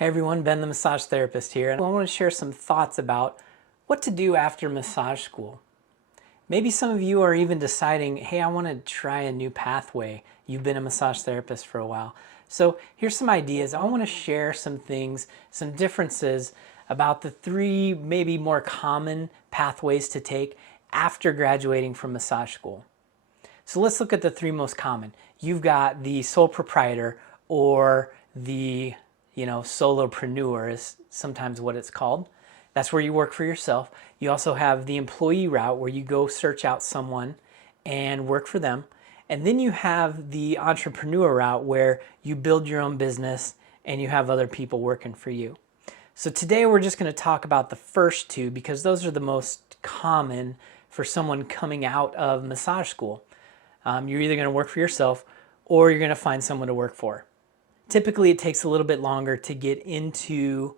Hey everyone, Ben the massage therapist here, and I want to share some thoughts about what to do after massage school. Maybe some of you are even deciding, hey, I want to try a new pathway. You've been a massage therapist for a while. So here's some ideas. I want to share some things, some differences about the three maybe more common pathways to take after graduating from massage school. So let's look at the three most common. You've got the sole proprietor, or the solopreneur is sometimes what it's called. That's where you work for yourself. You also have the employee route, where you go search out someone and work for them. And then you have the entrepreneur route, where you build your own business and you have other people working for you. So today we're just going to talk about the first two, because those are the most common for someone coming out of massage school. You're either going to work for yourself or you're going to find someone to work for. Typically, it takes a little bit longer to get into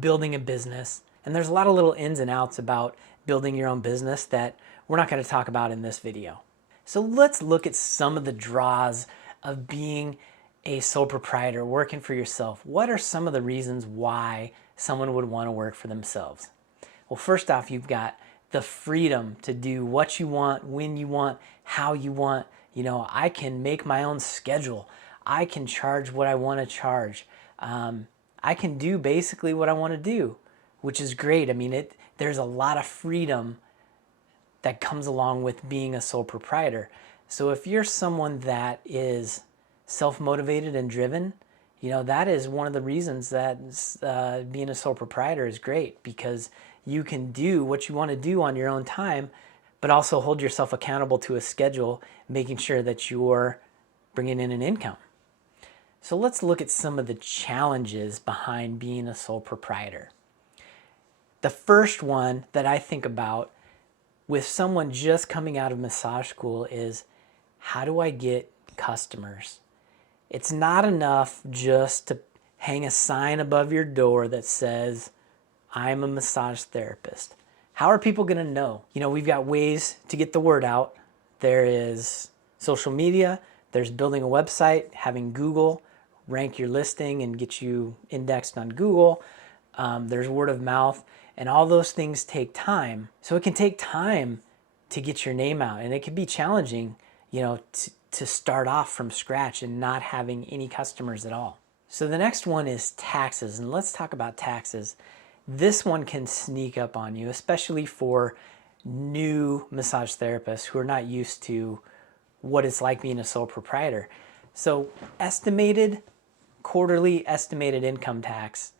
building a business. And there's a lot of little ins and outs about building your own business that we're not going to talk about in this video. So let's look at some of the draws of being a sole proprietor, working for yourself. What are some of the reasons why someone would want to work for themselves? Well, first off, you've got the freedom to do what you want, when you want, how you want. I can make my own schedule. I can charge what I want to charge. I can do basically what I want to do, which is great. There's a lot of freedom that comes along with being a sole proprietor. So if you're someone that is self-motivated and driven, that is one of the reasons that being a sole proprietor is great, because you can do what you want to do on your own time, but also hold yourself accountable to a schedule, making sure that you're bringing in an income. So let's look at some of the challenges behind being a sole proprietor. The first one that I think about with someone just coming out of massage school is, how do I get customers? It's not enough just to hang a sign above your door that says, I'm a massage therapist. How are people going to know? We've got ways to get the word out. There is social media, there's building a website, having Google rank your listing and get you indexed on Google. There's word of mouth, and all those things take time. So it can take time to get your name out, and it can be challenging, to start off from scratch and not having any customers at all. So the next one is taxes, and let's talk about taxes. This one can sneak up on you, especially for new massage therapists who are not used to what it's like being a sole proprietor. So quarterly estimated income tax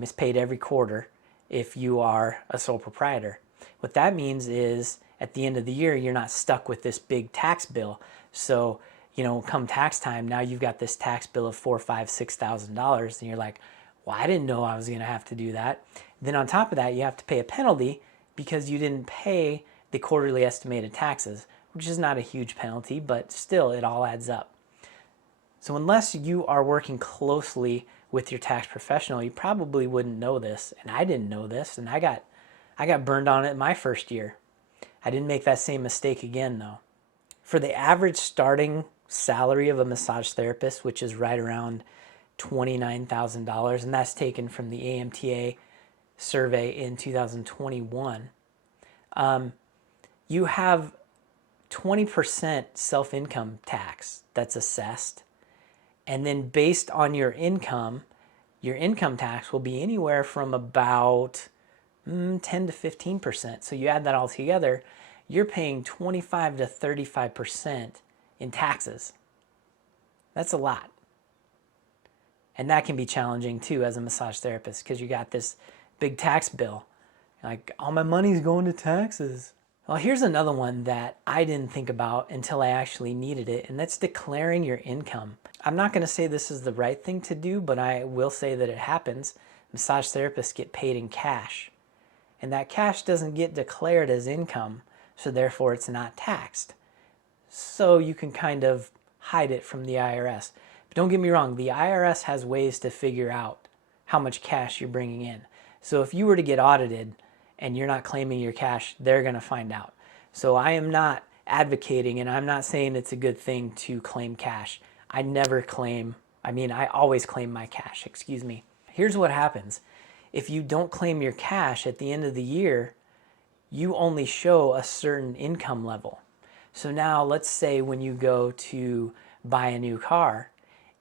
is paid every quarter if you are a sole proprietor. What that means is, at the end of the year, you're not stuck with this big tax bill. So, come tax time, now you've got this tax bill of $4,000, $5,000, $6,000, and you're like, well, I didn't know I was going to have to do that. Then on top of that, you have to pay a penalty because you didn't pay the quarterly estimated taxes, which is not a huge penalty, but still, it all adds up. So unless you are working closely with your tax professional, you probably wouldn't know this. And I didn't know this, and I got burned on it my first year. I didn't make that same mistake again, though. For the average starting salary of a massage therapist, which is right around $29,000, and that's taken from the AMTA survey in 2021, you have 20% self-income tax that's assessed. And then based on your income tax will be anywhere from about 10 to 15%. So you add that all together, you're paying 25 to 35% in taxes. That's a lot. And that can be challenging too as a massage therapist, because you got this big tax bill. Like, all my money's going to taxes. Well, here's another one that I didn't think about until I actually needed it, and that's declaring your income. I'm not going to say this is the right thing to do, but I will say that it happens. Massage therapists get paid in cash, and that cash doesn't get declared as income, so therefore it's not taxed. So you can kind of hide it from the IRS. But don't get me wrong, the IRS has ways to figure out how much cash you're bringing in. So if you were to get audited and you're not claiming your cash, they're going to find out. So I am not advocating, and I'm not saying it's a good thing to claim cash. I never claim I mean, I always claim my cash, excuse me. Here's what happens. If you don't claim your cash at the end of the year, you only show a certain income level. So now let's say when you go to buy a new car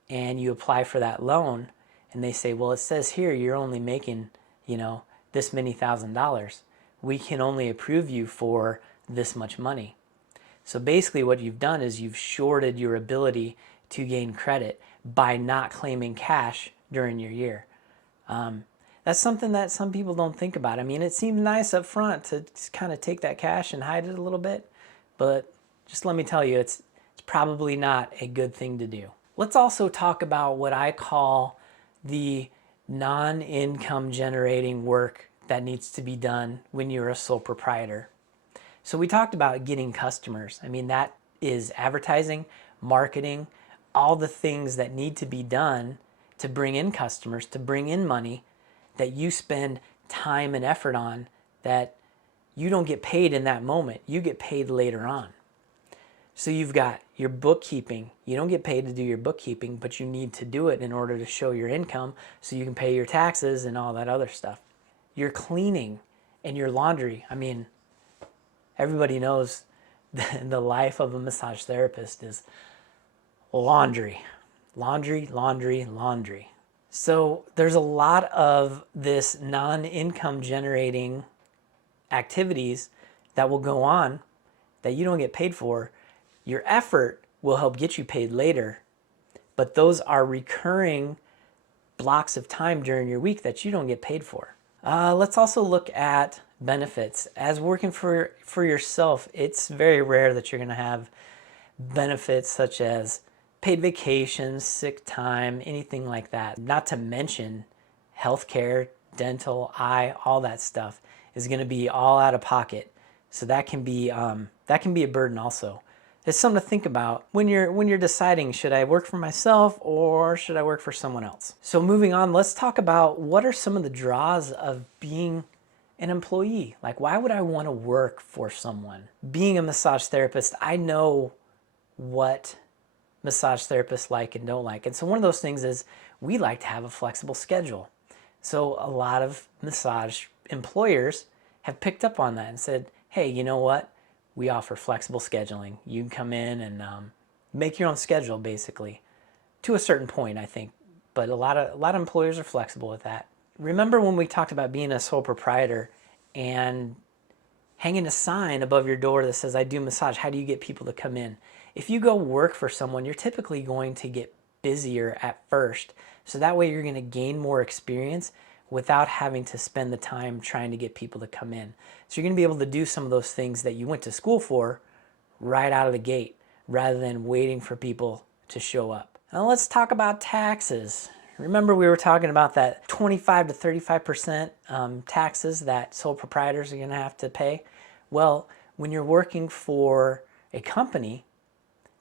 and you apply for that loan and they say, well, it says here you're only making, this many $1,000s. We can only approve you for this much money. So basically what you've done is you've shorted your ability to gain credit by not claiming cash during your year. That's something that some people don't think about. I mean, it seems nice up front to kind of take that cash and hide it a little bit, but just let me tell you, it's probably not a good thing to do. Let's also talk about what I call the non-income generating work that needs to be done when you're a sole proprietor. So we talked about getting customers. I mean, that is advertising, marketing, all the things that need to be done to bring in customers, to bring in money that you spend time and effort on that you don't get paid in that moment. You get paid later on. So you've got your bookkeeping. You don't get paid to do your bookkeeping, but you need to do it in order to show your income so you can pay your taxes and all that other stuff. Your cleaning and your laundry. I mean, everybody knows the life of a massage therapist is laundry. Laundry, laundry, laundry. So there's a lot of this non-income generating activities that will go on that you don't get paid for. Your effort will help get you paid later, but those are recurring blocks of time during your week that you don't get paid for. Let's also look at benefits. As working for yourself, it's very rare that you're going to have benefits such as paid vacations, sick time, anything like that. Not to mention healthcare, dental, eye, all that stuff is going to be all out of pocket. So that can be a burden also. It's something to think about when you're deciding, should I work for myself or should I work for someone else? So moving on, let's talk about what are some of the draws of being an employee. Like, why would I want to work for someone? Being a massage therapist, I know what massage therapists like and don't like. And so one of those things is we like to have a flexible schedule. So a lot of massage employers have picked up on that and said, hey, you know what? We offer flexible scheduling. You can come in and make your own schedule, basically, to a certain point, I think. But a lot of employers are flexible with that. Remember when we talked about being a sole proprietor and hanging a sign above your door that says, I do massage. How do you get people to come in? If you go work for someone, you're typically going to get busier at first. So that way you're going to gain more experience without having to spend the time trying to get people to come in. So you're going to be able to do some of those things that you went to school for right out of the gate rather than waiting for people to show up. Now let's talk about taxes. Remember we were talking about that 25 to 35% taxes that sole proprietors are going to have to pay? Well, when you're working for a company,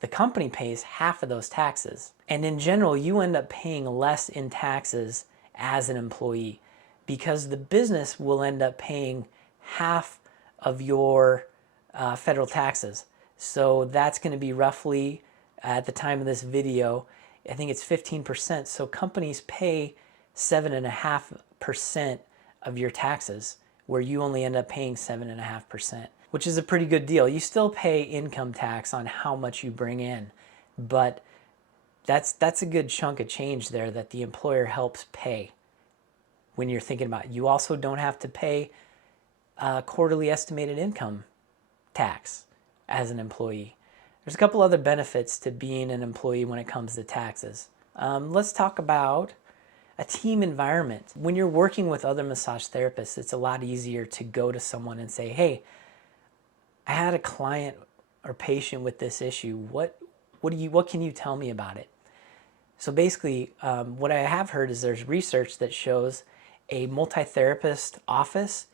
the company pays half of those taxes. And in general, you end up paying less in taxes as an employee because the business will end up paying half of your federal taxes. So that's going to be roughly, at the time of this video, I think it's 15%. So companies pay 7.5% of your taxes, where you only end up paying 7.5%. Which is a pretty good deal. You still pay income tax on how much you bring in, but that's a good chunk of change there that the employer helps pay when you're thinking about it. You also don't have to pay quarterly estimated income tax as an employee. There's a couple other benefits to being an employee when it comes to taxes. Let's talk about a team environment. When you're working with other massage therapists, it's a lot easier to go to someone and say, hey, I had a client or patient with this issue. What can you tell me about it? So basically, what I have heard is there's research that shows a multi-therapist office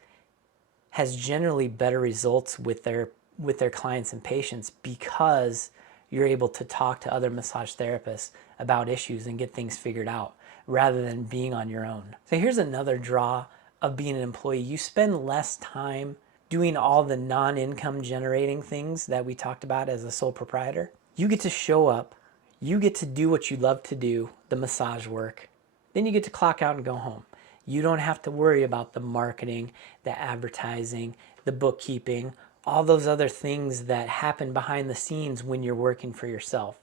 has generally better results with their clients and patients because you're able to talk to other massage therapists about issues and get things figured out rather than being on your own. So here's another draw of being an employee. You spend less time doing all the non-income generating things that we talked about as a sole proprietor. You get to show up, You get to do what you love to do, the massage work. Then you get to clock out and go home. You don't have to worry about the marketing, the advertising, the bookkeeping, all those other things that happen behind the scenes when you're working for yourself.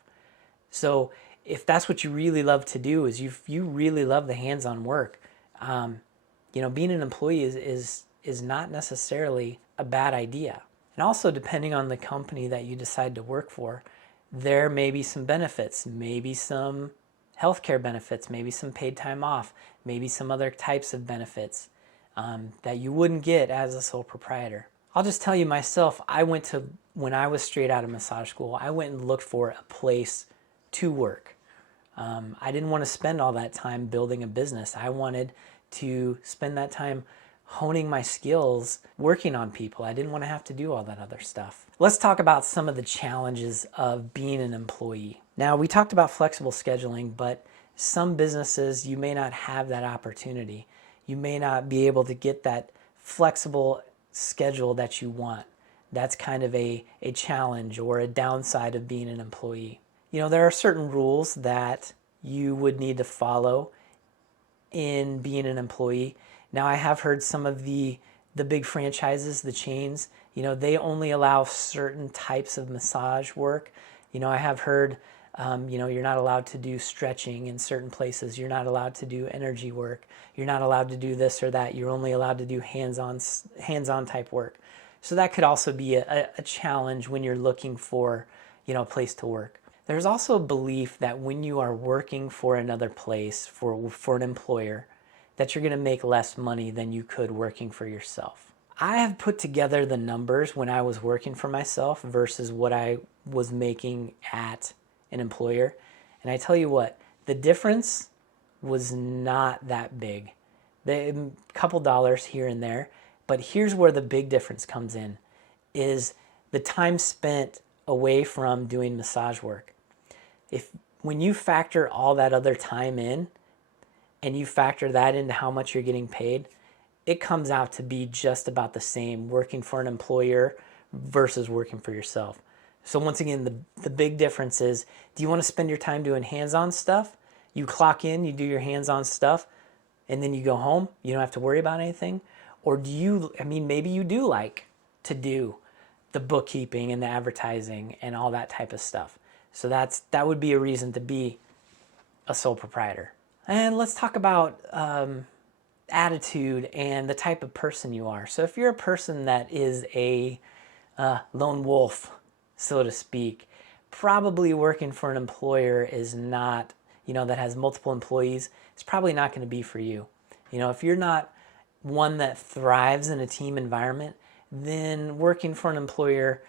So if that's what you really love to do, is you really love the hands-on work, being an employee is not necessarily a bad idea. And also, depending on the company that you decide to work for, there may be some benefits, maybe some healthcare benefits, maybe some paid time off, maybe some other types of benefits that you wouldn't get as a sole proprietor. I'll just tell you myself, when I was straight out of massage school, I went and looked for a place to work. I didn't want to spend all that time building a business. I wanted to spend that time honing my skills, working on people. I didn't want to have to do all that other stuff. Let's talk about some of the challenges of being an employee. Now, we talked about flexible scheduling, but some businesses, you may not have that opportunity. You may not be able to get that flexible schedule that you want. That's kind of a challenge or a downside of being an employee. There are certain rules that you would need to follow in being an employee. Now, I have heard some of the big franchises, the chains, they only allow certain types of massage work. I have heard, you're not allowed to do stretching in certain places. You're not allowed to do energy work. You're not allowed to do this or that. You're only allowed to do hands-on type work. So that could also be a challenge when you're looking for, a place to work. There's also a belief that when you are working for another place, for an employer, that you're going to make less money than you could working for yourself. I have put together the numbers when I was working for myself versus what I was making at an employer. And I tell you what, the difference was not that big. A couple dollars here and there. But here's where the big difference comes in, is the time spent away from doing massage work. When you factor all that other time in, and you factor that into how much you're getting paid, it comes out to be just about the same working for an employer versus working for yourself. So once again, the big difference is, do you want to spend your time doing hands-on stuff? You clock in, you do your hands-on stuff, and then you go home. You don't have to worry about anything. Or maybe you do like to do the bookkeeping and the advertising and all that type of stuff. So that would be a reason to be a sole proprietor. And let's talk about attitude and the type of person you are. So if you're a person that is a lone wolf, so to speak, probably working for an employer is not, that has multiple employees, it's probably not going to be for you. If you're not one that thrives in a team environment, then working for an employer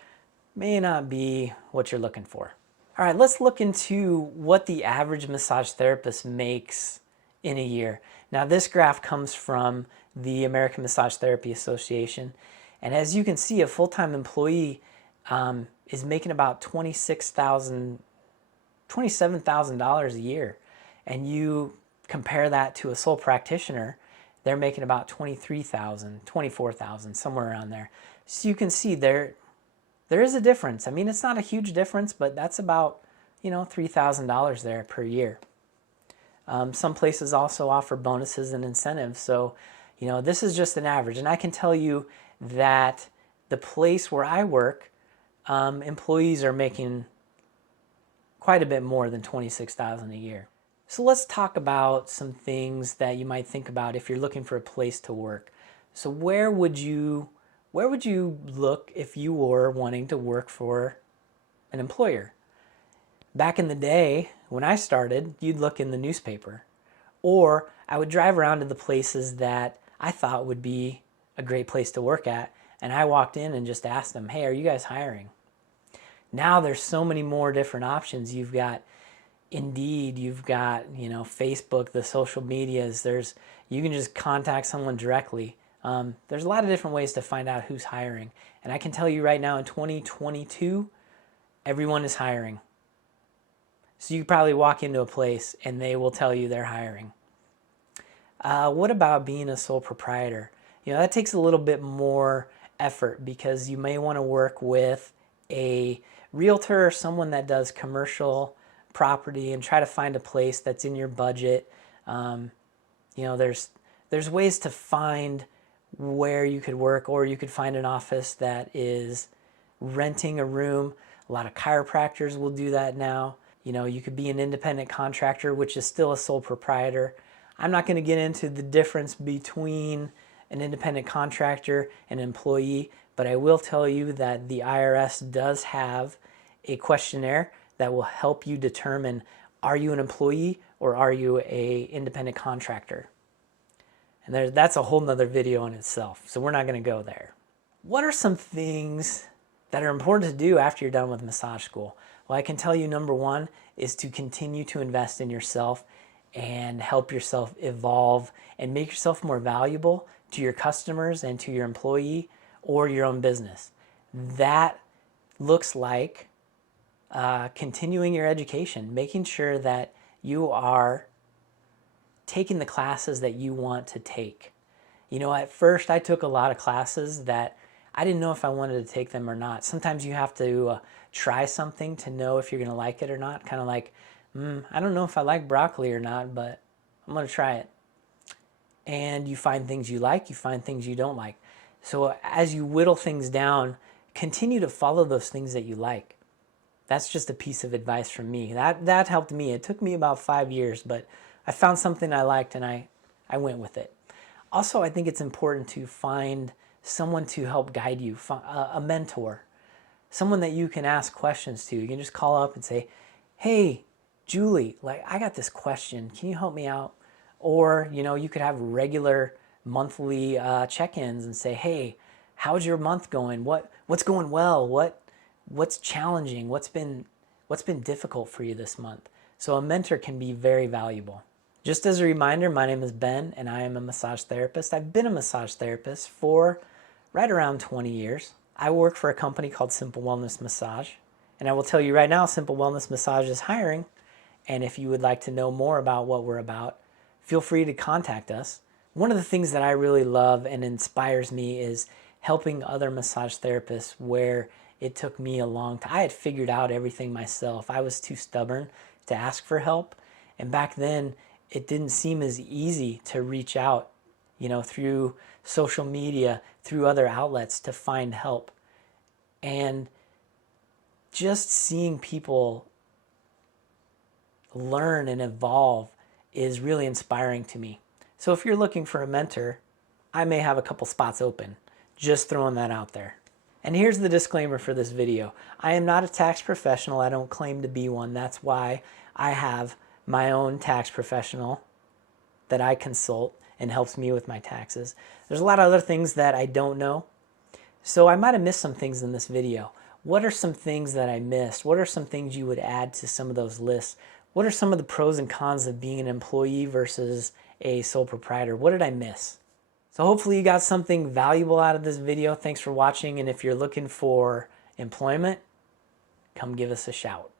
may not be what you're looking for. All right, let's look into what the average massage therapist makes in a year. Now, this graph comes from the American Massage Therapy Association. And as you can see, a full-time employee is making about $27,000 a year. And you compare that to a sole practitioner, they're making about $23,000, $24,000, somewhere around there. So you can see there is a difference. It's not a huge difference, but that's about, $3,000 there per year. Some places also offer bonuses and incentives. So, this is just an average. And I can tell you that the place where I work, employees are making quite a bit more than $26,000 a year. So let's talk about some things that you might think about if you're looking for a place to work. So where would you look if you were wanting to work for an employer? Back in the day, when I started, you'd look in the newspaper. Or I would drive around to the places that I thought would be a great place to work at, and I walked in and just asked them, hey, are you guys hiring? Now there's so many more different options. You've got Indeed, you've got, Facebook, the social medias. You can just contact someone directly. There's a lot of different ways to find out who's hiring. And I can tell you right now in 2022, everyone is hiring. So you probably walk into a place and they will tell you they're hiring. What about being a sole proprietor? That takes a little bit more effort because you may want to work with a realtor or someone that does commercial property and try to find a place that's in your budget. There's ways to find where you could work, or you could find an office that is renting a room. A lot of chiropractors will do that now. You could be an independent contractor, which is still a sole proprietor. I'm not going to get into the difference between an independent contractor and employee, but I will tell you that the IRS does have a questionnaire that will help you determine, are you an employee or are you an independent contractor? And that's a whole nother video in itself, so we're not going to go there. What are some things that are important to do after you're done with massage school? Well, I can tell you number one is to continue to invest in yourself and help yourself evolve and make yourself more valuable to your customers and to your employee or your own business. That looks like continuing your education, making sure that you are taking the classes that you want to take. At first I took a lot of classes that I didn't know if I wanted to take them or not. Sometimes you have to try something to know if you're going to like it or not. Kind of like, I don't know if I like broccoli or not, but I'm going to try it. And you find things you like, you find things you don't like. So as you whittle things down, continue to follow those things that you like. That's just a piece of advice from me. That helped me. It took me about 5 years, but I found something I liked and I went with it. Also, I think it's important to find someone to help guide you, a mentor, someone that you can ask questions to. You can just call up and say, hey, Julie, I got this question. Can you help me out? Or, you could have regular monthly check-ins and say, hey, how's your month going? What's going well? What's challenging? What's been difficult for you this month? So a mentor can be very valuable. Just as a reminder, my name is Ben and I am a massage therapist. I've been a massage therapist for right around 20 years. I work for a company called Simple Wellness Massage. And I will tell you right now, Simple Wellness Massage is hiring. And if you would like to know more about what we're about, feel free to contact us. One of the things that I really love and inspires me is helping other massage therapists where it took me a long time. I had figured out everything myself. I was too stubborn to ask for help. And back then, it didn't seem as easy to reach out, through social media, through other outlets to find help. And just seeing people learn and evolve is really inspiring to me. So if you're looking for a mentor, I may have a couple spots open. Just throwing that out there. And here's the disclaimer for this video. I am not a tax professional. I don't claim to be one. That's why I have my own tax professional that I consult and helps me with my taxes. There's a lot of other things that I don't know. So I might have missed some things in this video. What are some things that I missed? What are some things you would add to some of those lists? What are some of the pros and cons of being an employee versus a sole proprietor? What did I miss? So hopefully you got something valuable out of this video. Thanks for watching. And if you're looking for employment, come give us a shout.